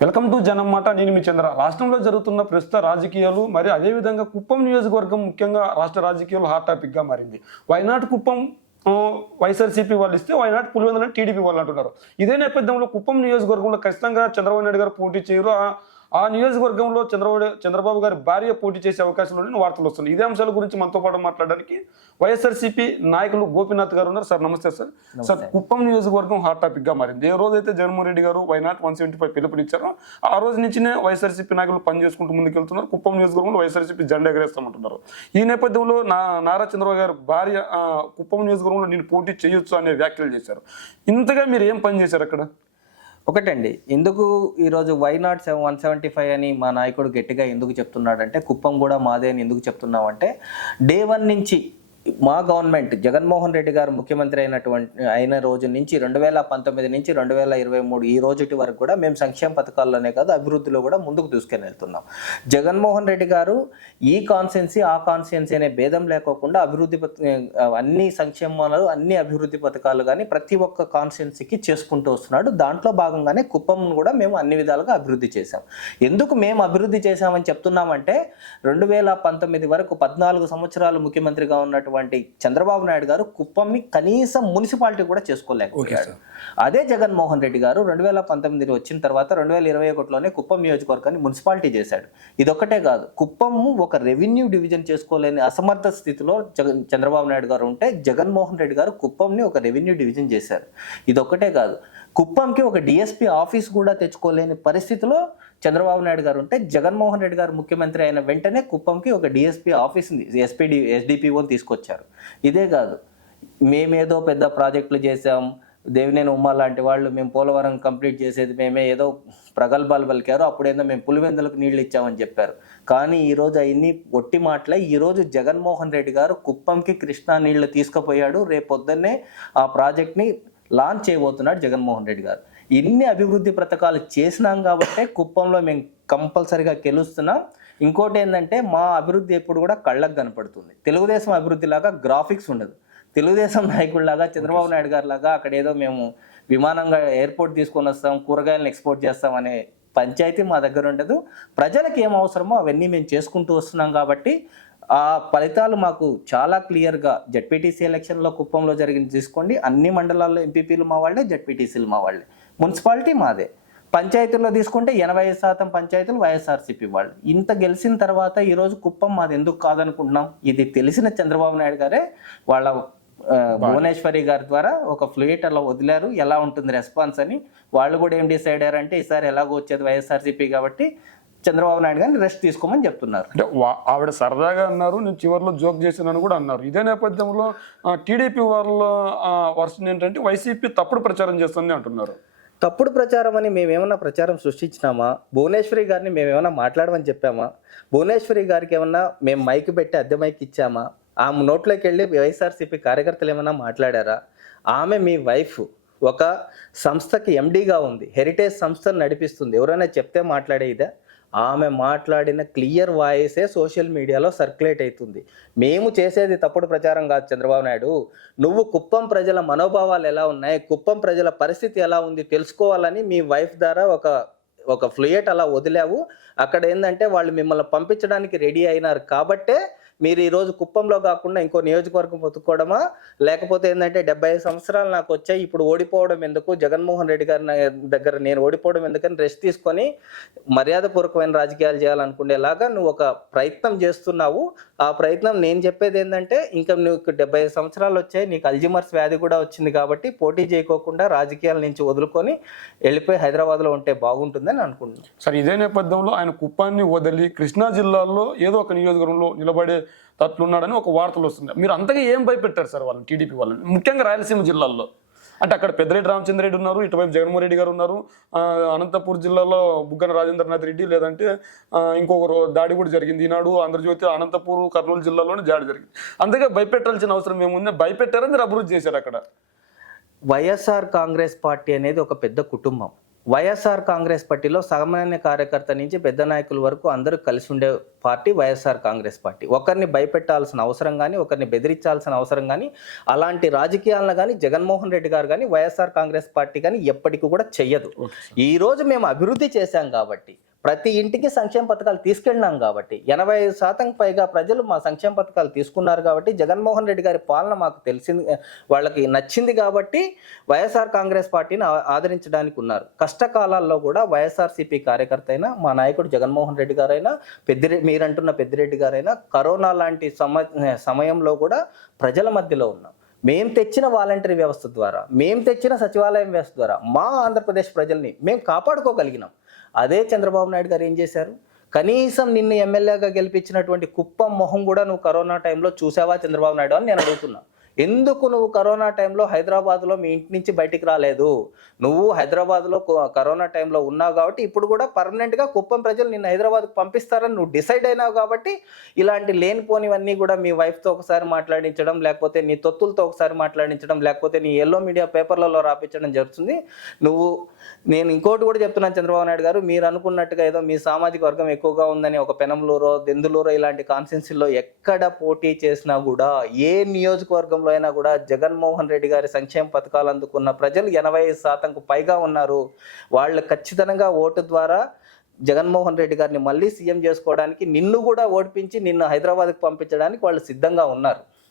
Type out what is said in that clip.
Welcome to జనం మాట. నేను మీ చంద్ర. రాష్ట్రంలో జరుగుతున్న ప్రస్తుత రాజకీయాలు మరి అదేవిధంగా కుప్పం నియోజకవర్గం ముఖ్యంగా రాష్ట్ర రాజకీయాలు హాట్ టాపిక్గా మారింది. వైనాట్ కుప్పం వైఎస్ఆర్సీపీ వాళ్ళు ఇస్తే వైనాట్ పులివెందులని టీడీపీ వాళ్ళు అంటున్నారు. ఇదే నేపథ్యంలో కుప్పం నియోజకవర్గంలో ఖచ్చితంగా చంద్రబాబు నాయుడు గారు పోటీ చేయరు. ఆ నియోజకవర్గంలో చంద్రబాబు గారి భార్య పోటీ చేసే అవకాశం ఉందని వార్తలు వస్తున్నాయి. ఇదే అంశాల గురించి మనతో పాటు మాట్లాడడానికి వైఎస్ఆర్సీపీ నాయకులు గోపీనాథ్ గారు ఉన్నారు. సార్ నమస్తే సార్. సార్, కుప్పం నియోజకవర్గం హాట్ టాపిక్ గా మారింది. ఏ రోజైతే జగన్మోహన్ రెడ్డి గారు వైనాట్ 175 పిలుపునిచ్చారో ఆ రోజు నుంచినే వైఎస్ఆర్సీపీ నాయకులు పనిచేసుకుంటూ ముందుకెళ్తున్నారు. కుప్పం నియోజకవర్గంలో వైఎస్ఆర్సీపీ జెండా ఎగరేస్తామంటున్నారు. ఈ నేపథ్యంలో నారా చంద్రబాబు గారు భార్య కుప్పం నియోజకవర్గంలో నేను పోటీ చేయొచ్చు అనే వ్యాఖ్యలు చేశారు. ఇంతగా మీరు ఏం పని చేశారు అక్కడ? ఒకటండి, ఎందుకు ఈరోజు వైనాట్ 175 అని మా నాయకుడు గట్టిగా ఎందుకు చెప్తున్నాడంటే, కుప్పం కూడా మాదే అని ఎందుకు చెప్తున్నామంటే, డే 1 నుంచి మా గవర్నమెంట్ జగన్మోహన్ రెడ్డి గారు ముఖ్యమంత్రి అయిన రోజు నుంచి 2019 నుంచి 2023 ఈ రోజుటి వరకు కూడా మేము సంక్షేమ పథకాల్లోనే కాదు అభివృద్ధిలో కూడా ముందుకు దూసుకొని వెళ్తున్నాం. జగన్మోహన్ రెడ్డి గారు ఈ కాన్స్టిట్యున్సీ ఆ కాన్స్టిట్యున్సీ అనే భేదం లేకోకుండా అన్ని సంక్షేమాలు అన్ని అభివృద్ధి పథకాలు కానీ ప్రతి ఒక్క కాన్స్టిట్యున్సీకి చేసుకుంటూ వస్తున్నాడు. దాంట్లో భాగంగానే కుప్పం కూడా మేము అన్ని విధాలుగా అభివృద్ధి చేశాం. ఎందుకు మేము అభివృద్ధి చేశామని చెప్తున్నామంటే, 2019 వరకు 14 సంవత్సరాలు ముఖ్యమంత్రిగా ఉన్నటువంటి చంద్రబాబు నాయుడు గారు కుప్పంని కనీసం మున్సిపాలిటీ కూడా చేసుకోలేకపోయాడు. అదే జగన్మోహన్ రెడ్డి గారు 2019 వచ్చిన తర్వాత 2021లోనే కుప్పం నియోజకవర్గాన్ని మున్సిపాలిటీ చేశాడు. ఇదొక్కటే కాదు, కుప్పం ఒక రెవెన్యూ డివిజన్ చేసుకోలేని అసమర్థ స్థితిలో చంద్రబాబు నాయుడు గారు ఉంటే జగన్మోహన్ రెడ్డి గారు కుప్పంని ఒక రెవెన్యూ డివిజన్ చేశారు. ఇదొక్కటే కాదు, కుప్పంకి ఒక డిఎస్పీ ఆఫీస్ కూడా తెచ్చుకోలేని పరిస్థితిలో చంద్రబాబు నాయుడు గారు ఉంటే జగన్మోహన్ రెడ్డి గారు ముఖ్యమంత్రి అయిన వెంటనే కుప్పంకి ఒక డిఎస్పీ ఆఫీస్ని ఎస్డిపిఓని తీసుకొచ్చారు. ఇదే కాదు, మేమేదో పెద్ద ప్రాజెక్టులు చేసాం, దేవినేని ఉమ్మ లాంటి వాళ్ళు మేము పోలవరం కంప్లీట్ చేసేది మేమే, ఏదో ప్రగల్భాలు పలికారు, అప్పుడేదో మేము పులివెందులకు నీళ్లు ఇచ్చామని చెప్పారు. కానీ ఈరోజు అవన్నీ ఒట్టి మాటలే. ఈరోజు జగన్మోహన్ రెడ్డి గారు కుప్పంకి కృష్ణా నీళ్లు తీసుకుపోయాడు. రేపొద్దున్నే ఆ ప్రాజెక్ట్ని లాంచ్ చేయబోతున్నాడు జగన్మోహన్ రెడ్డి గారు. ఇన్ని అభివృద్ధి పథకాలు చేసినాం కాబట్టే కుప్పంలో మేము కంపల్సరిగా గెలుస్తున్నాం. ఇంకోటి ఏంటంటే, మా అభివృద్ధి ఎప్పుడు కూడా కళ్ళకు కనపడుతుంది. తెలుగుదేశం అభివృద్ధి లాగా గ్రాఫిక్స్ ఉండదు. తెలుగుదేశం నాయకుడిలాగా చంద్రబాబు నాయుడు గారి లాగా అక్కడ ఏదో మేము విమానంగా ఎయిర్పోర్ట్ తీసుకొని వస్తాం, కూరగాయలను ఎక్స్పోర్ట్ చేస్తాం అనే పంచాయతీ మా దగ్గర ఉండదు. ప్రజలకు ఏం అవసరమో అవన్నీ మేము చేసుకుంటూ వస్తున్నాం కాబట్టి ఆ ఫలితాలు మాకు చాలా క్లియర్గా జడ్పీటీసీ ఎలక్షన్లో కుప్పంలో జరిగింది తీసుకోండి. అన్ని మండలాల్లో ఎంపీపీలు మా వాళ్ళే, జడ్పీటీసీలు మా వాళ్ళే, మున్సిపాలిటీ మాదే. పంచాయతీల్లో తీసుకుంటే 80% పంచాయతీలు వైఎస్ఆర్సీపీ వాళ్ళు. ఇంత గెలిచిన తర్వాత ఈరోజు కుప్పం మాది ఎందుకు కాదనుకుంటున్నాం? ఇది తెలిసిన చంద్రబాబు నాయుడు గారే వాళ్ళ భువనేశ్వరి గారి ద్వారా ఒక ఫ్లూయిట్ అలా వదిలారు, ఎలా ఉంటుంది రెస్పాన్స్ అని. వాళ్ళు కూడా ఏం డిసైడ్ అయ్యారంటే, ఈసారి ఎలాగో వచ్చేది వైఎస్ఆర్సీపీ కాబట్టి చంద్రబాబు నాయుడు గారిని రెస్ట్ తీసుకోమని చెప్తున్నారు. అంటే ఆవిడ సరదాగా అన్నారు, నేను చివరిలో జోక్ చేశానని కూడా అన్నారు. ఇదే నేపథ్యంలో టీడీపీ వాళ్ళ వర్షన్ ఏంటంటే, వైసీపీ తప్పుడు ప్రచారం చేస్తుంది అంటున్నారు. తప్పుడు ప్రచారం అని మేమేమన్నా ప్రచారం సృష్టించినామా? భువనేశ్వరి గారిని మేమేమన్నా మాట్లాడమని చెప్పామా? భువనేశ్వరి గారికి ఏమన్నా మేము మైక్ పెట్టి అద్దె మైక్ ఇచ్చామా? ఆమె నోట్లోకి వెళ్ళి వైఎస్ఆర్సీపీ కార్యకర్తలు ఏమన్నా మాట్లాడారా? ఆమె మీ వైఫ్ ఒక సంస్థకి ఎండీగా ఉంది, హెరిటేజ్ సంస్థను నడిపిస్తుంది. ఎవరైనా చెప్తే మాట్లాడేదా? ఆమె మాట్లాడిన క్లియర్ వాయిసే సోషల్ మీడియాలో సర్క్యులేట్ అవుతుంది. మేము చేసేది తప్పుడు ప్రచారం కాదు చంద్రబాబు నాయుడు. నువ్వు కుప్పం ప్రజల మనోభావాలు ఎలా ఉన్నాయి, కుప్పం ప్రజల పరిస్థితి ఎలా ఉంది తెలుసుకోవాలని మీ వైఫ్ ద్వారా ఒక ఫ్లూయిట్ అలా వదిలావు. అక్కడ ఏంటంటే, వాళ్ళు మిమ్మల్ని పంపించడానికి రెడీ అయినారు కాబట్టే మీరు ఈరోజు కుప్పంలో కాకుండా ఇంకో నియోజకవర్గం ఒత్తుకోవడమా, లేకపోతే ఏంటంటే 75 సంవత్సరాలు నాకు వచ్చాయి, ఇప్పుడు ఓడిపోవడం ఎందుకు, జగన్మోహన్ రెడ్డి గారి దగ్గర నేను ఓడిపోవడం ఎందుకని రెస్ట్ తీసుకొని మర్యాదపూర్వకమైన రాజకీయాలు చేయాలనుకునేలాగా నువ్వు ఒక ప్రయత్నం చేస్తున్నావు. ఆ ప్రయత్నం నేను చెప్పేది ఏంటంటే, ఇంకా నువ్వు 75 సంవత్సరాలు వచ్చాయి, నీకు అల్జిమర్స్ వ్యాధి కూడా వచ్చింది కాబట్టి పోటీ చేయకోకుండా రాజకీయాల నుంచి వదులుకొని వెళ్ళిపోయి హైదరాబాద్లో ఉంటే బాగుంటుందని అనుకుంటున్నాను. సరే, ఇదే నేపథ్యంలో ఆయన కుప్పాన్ని వదిలి కృష్ణా జిల్లాలో ఏదో ఒక నియోజకవర్గంలో నిలబడే తట్లున్నాడని ఒక వార్తలు వస్తున్నాయి. మీరు అంతగా ఏం భయపెట్టారు సార్ వాళ్ళని, టీడీపీ వాళ్ళని, ముఖ్యంగా రాయలసీమ జిల్లాల్లో? అంటే అక్కడ పెద్దిరెడ్డి రామచంద్రరెడ్డి ఉన్నారు, ఇటువైపు జగన్మోహన్ రెడ్డి గారు ఉన్నారు, అనంతపూర్ జిల్లాలో బుగ్గన రాజేంద్రనాథ్ రెడ్డి, లేదంటే ఇంకొకరు దాడి కూడా జరిగింది. ఈనాడు ఆంధ్రజ్యోతి అనంతపూర్ కర్నూలు జిల్లాలోనే దాడి జరిగింది. అందుకే భయపెట్టాల్సిన అవసరం ఏముంది? భయపెట్టారని మీరు అభివృద్ధి చేశారు అక్కడ. వైఎస్ఆర్ కాంగ్రెస్ పార్టీ అనేది ఒక పెద్ద కుటుంబం. వైఎస్ఆర్ కాంగ్రెస్ పార్టీలో సామాన్య కార్యకర్త నుంచి పెద్ద నాయకుల వరకు అందరూ కలిసి ఉండే పార్టీ వైఎస్ఆర్ కాంగ్రెస్ పార్టీ. ఒకరిని భయపెట్టాల్సిన అవసరం కానీ, ఒకరిని బెదిరించాల్సిన అవసరం కానీ, అలాంటి రాజకీయాలను కానీ జగన్మోహన్ రెడ్డి గారు కానీ వైఎస్ఆర్ కాంగ్రెస్ పార్టీ కానీ ఎప్పటికీ కూడా చెయ్యదు. ఈరోజు మేము అభివృద్ధి చేశాం కాబట్టి, ప్రతి ఇంటికి సంక్షేమ పథకాలు తీసుకెళ్ళినాం కాబట్టి, 85% పైగా ప్రజలు మా సంక్షేమ పథకాలు తీసుకున్నారు కాబట్టి, జగన్మోహన్ రెడ్డి గారి పాలన మాకు తెలిసింది, వాళ్ళకి నచ్చింది కాబట్టి వైఎస్ఆర్ కాంగ్రెస్ పార్టీని ఆదరించడానికి ఉన్నారు. కష్టకాలాల్లో కూడా వైఎస్ఆర్సీపీ కార్యకర్త అయినా, మా నాయకుడు జగన్మోహన్ రెడ్డి గారైనా, మీరంటున్న పెద్దిరెడ్డి గారైనా, కరోనా లాంటి సమయంలో కూడా ప్రజల మధ్యలో ఉన్నాం. మేము తెచ్చిన వాలంటరీ వ్యవస్థ ద్వారా, మేము తెచ్చిన సచివాలయం వ్యవస్థ ద్వారా మా ఆంధ్రప్రదేశ్ ప్రజల్ని మేము కాపాడుకోగలిగినాం. అదే చంద్రబాబు నాయుడు గారు ఏం చేశారు? కనీసం నిన్ను ఎమ్మెల్యేగా గెలిపించినటువంటి కుప్పం మొహం కూడా నువ్వు కరోనా టైంలో చూసావా చంద్రబాబు నాయుడు అని నేను అడుగుతున్నా. ఎందుకు నువ్వు కరోనా టైంలో హైదరాబాద్లో మీ ఇంటి నుంచి బయటికి రాలేదు? నువ్వు హైదరాబాద్లో కరోనా టైంలో ఉన్నావు కాబట్టి ఇప్పుడు కూడా పర్మనెంట్గా కుప్పం ప్రజలు నిన్ను హైదరాబాద్కు పంపిస్తారని నువ్వు డిసైడ్ అయినావు కాబట్టి ఇలాంటి లేనిపోనివన్నీ కూడా మీ వైఫ్తో ఒకసారి మాట్లాడించడం, లేకపోతే నీ తొత్తులతో ఒకసారి మాట్లాడించడం, లేకపోతే నీ ఎల్లో మీడియా పేపర్లలో రాపించడం జరుగుతుంది. నేను ఇంకోటి కూడా చెప్తున్నాను చంద్రబాబు నాయుడు గారు, మీరు అనుకున్నట్టుగా ఏదో మీ సామాజిక వర్గం ఎక్కువగా ఉందని ఒక పెనంలూరో దెందులూరో ఇలాంటి కాన్స్టిట్యున్సీల్లో ఎక్కడ పోటీ చేసినా కూడా, ఏ నియోజకవర్గంలో అయినా కూడా జగన్మోహన్ రెడ్డి గారి సంక్షేమ పథకాలు అందుకున్న ప్రజలు 85% పైగా ఉన్నారు. వాళ్ళు ఖచ్చితంగా ఓటు ద్వారా జగన్మోహన్ రెడ్డి గారిని మళ్ళీ సీఎం చేసుకోవడానికి, నిన్ను కూడా ఓడిపించి నిన్ను హైదరాబాద్కి పంపించడానికి వాళ్ళు సిద్ధంగా ఉన్నారు.